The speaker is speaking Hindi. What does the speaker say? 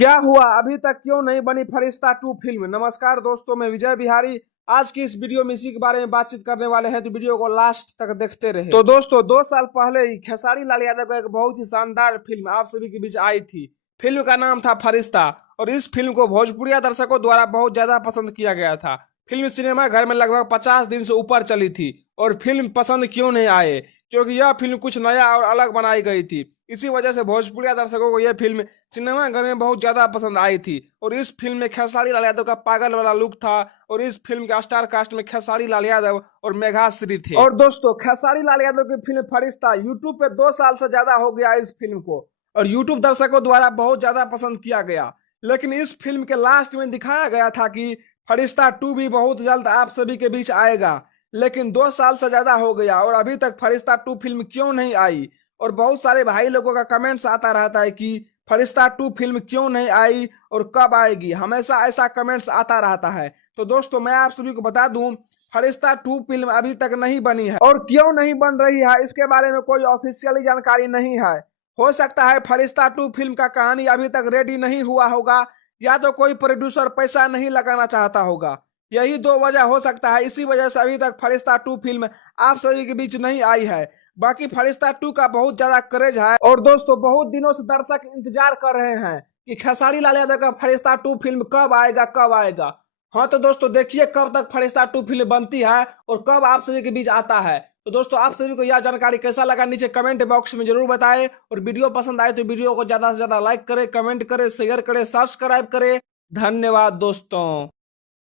क्या हुआ अभी तक क्यों नहीं बनी फरिश्ता 2 फिल्म। नमस्कार दोस्तों, मैं विजय बिहारी। आज की इस वीडियो में इसी के बारे में बातचीत करने वाले हैं, तो वीडियो को लास्ट तक देखते रहे। तो दोस्तों, 2 साल पहले ही खेसारी लाल यादव का एक बहुत ही शानदार फिल्म आप सभी के बीच आई थी। फिल्म का नाम था फरिश्ता और इस फिल्म को भोजपुरिया दर्शकों द्वारा बहुत ज्यादा पसंद किया गया था। फिल्म सिनेमा घर में लगभग 50 दिन से ऊपर चली थी और फिल्म पसंद क्यों नहीं आए, क्योंकि यह फिल्म कुछ नया और अलग बनाई गई थी। इसी वजह से भोजपुरिया दर्शकों को यह फिल्म सिनेमा घर में बहुत ज्यादा पसंद आई थी। और इस फिल्म में खेसारी लाल यादव का पागल वाला लुक था और इस फिल्म के स्टार कास्ट में खेसारी लाल यादव और मेघाश्री थे। और दोस्तों, खेसारी लाल यादव की फिल्म फरिश्ता यूट्यूब पे 2 साल से ज्यादा हो गया इस फिल्म को और यूट्यूब दर्शकों द्वारा बहुत ज्यादा पसंद किया गया। लेकिन इस फिल्म के लास्ट में दिखाया गया था कि फरिश्ता 2 भी बहुत जल्द आप सभी के बीच आएगा। लेकिन 2 साल से ज्यादा हो गया और अभी तक फरिश्ता 2 फिल्म क्यों नहीं आई। और बहुत सारे भाई लोगों का कमेंट्स आता रहता है कि फरिश्ता 2 फिल्म क्यों नहीं आई और कब आएगी, हमेशा ऐसा कमेंट्स आता रहता है। तो दोस्तों, मैं आप सभी को बता दूं, फरिश्ता 2 फिल्म अभी तक नहीं बनी है और क्यों नहीं बन रही है इसके बारे में कोई ऑफिशियली जानकारी नहीं है। हो सकता है फरिश्ता 2 फिल्म का कहानी अभी तक रेडी नहीं हुआ होगा या तो कोई प्रोड्यूसर पैसा नहीं लगाना चाहता होगा। यही 2 वजह हो सकता है, इसी वजह से अभी तक फरिश्ता 2 फिल्म आप सभी के बीच नहीं आई है। बाकी फरिश्ता 2 का बहुत ज्यादा क्रेज है और दोस्तों, बहुत दिनों से दर्शक इंतजार कर रहे हैं कि खेसारी लाल यादव का फरिश्ता 2 फिल्म कब आएगा कब आएगा। हाँ तो दोस्तों, देखिए कब तक फरिश्ता 2 फिल्म बनती है और कब आप सभी के बीच आता है। तो दोस्तों, आप सभी को यह जानकारी कैसा लगा नीचे कमेंट बॉक्स में जरूर बताएं और वीडियो पसंद आए तो वीडियो को ज्यादा से ज्यादा लाइक करें, कमेंट करें, शेयर करें, सब्सक्राइब करें। धन्यवाद दोस्तों।